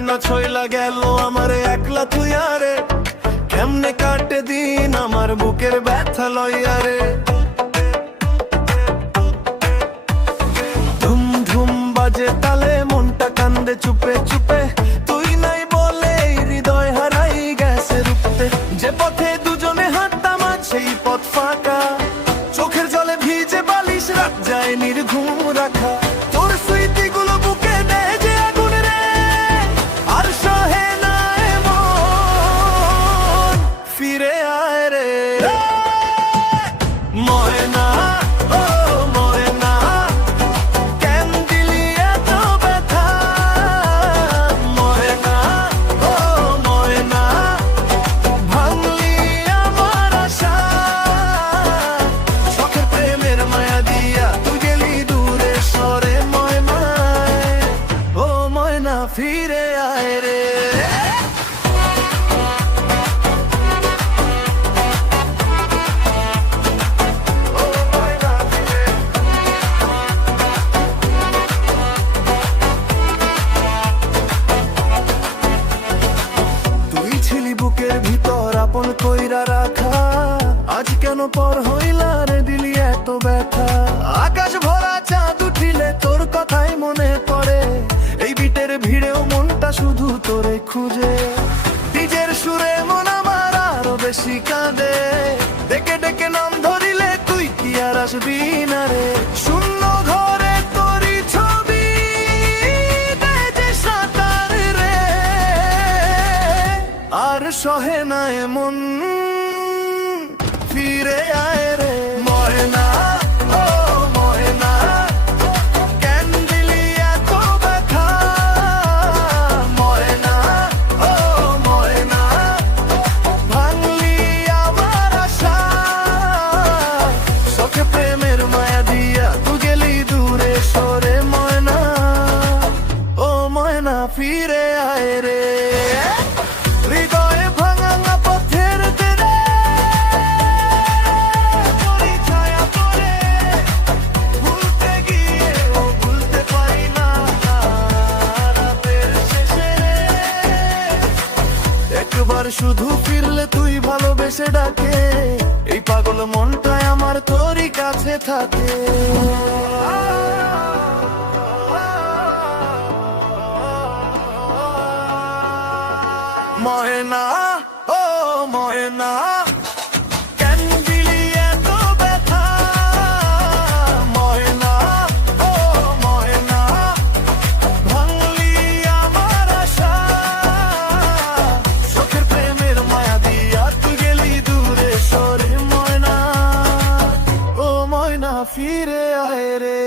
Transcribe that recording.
ময়না ছইলা গেল আমার একলা তুই আরে, কেমনে কাটে দিন আমার বুকের ব্যথা লইয়া রে। ধুম ধুম বাজে তালে মনটা কান্দে চুপে চুপে, তুই নাই বলে হৃদয় হারাই গেছে রূপে। যে পথে দুজনে হাঁটতাম আজ সেই পথ ফাঁকা, চোখের জলে ভিজে বালিশ রাত যায় নির্ঘুম রাখা। তোর স্মৃতিগুলো বুকে দেয় যে আগুন রে, আর সহে না মন, ফিরে আয় রে ময়না। ও ময়না, কেন দিলি এত ব্যথা? ময়না, ও ময়না, ভাঙলি আমার আশা। শখের প্রেমের মায়া দিয়া তুই গেলি দূরে সরে ময়না। ও ময়না, ফিরে আয় রে। তুই ছিলি বুকের ভিতর আপন কইরা রাখা, আজ কেন পর হইলা রে দিলি এত ব্যথা? আকাশ ভরা চাঁদ উঠিলে তোর কথাই মনে পড়ে, এই বিটের ভিড়েও মনটা শুধু তোরে খুঁজে। ডিজের সুরে মন আমার আরো বেশি কাঁদে, ডেকে ডেকে নাম ধরিলে তুই কি আর আসবি না রে। শূন্য ঘরে তোরই ছবি দেয় যে সাঁতার রে, আর সহে না মন, ফিরে আয় রে ময়না। ও ময়না, কেন দিলি এত ব্যথা? ময়না, ও ময়না, ভাঙলি আমার আশা। শখে প্রেমের মায়া দিয়া তুই গেলি দূরে সরে ময়না। ও ময়না, ফিরে আয় রে। হৃদয়ে ভাঙা পথের তেরে তোরই ছায়া পড়ে, ভুলতে গিয়ে ও ভুলতে পারি না। রাতের শেষে একবার শুধু ফিরলে তুই ভালোবেসে ডাকে, এই পাগল মনটাই আমার তোরই কাছে থাকে। ময়না, ও ময়না, কেন দিলি এত ব্যথা? ময়না, ও ময়না, ভাঙলি আমার আশা। চোখের প্রেমের মায়া দিয়া তুই গেলি দূরে সরে ময়না। ও ময়না, ফিরে আয় রে।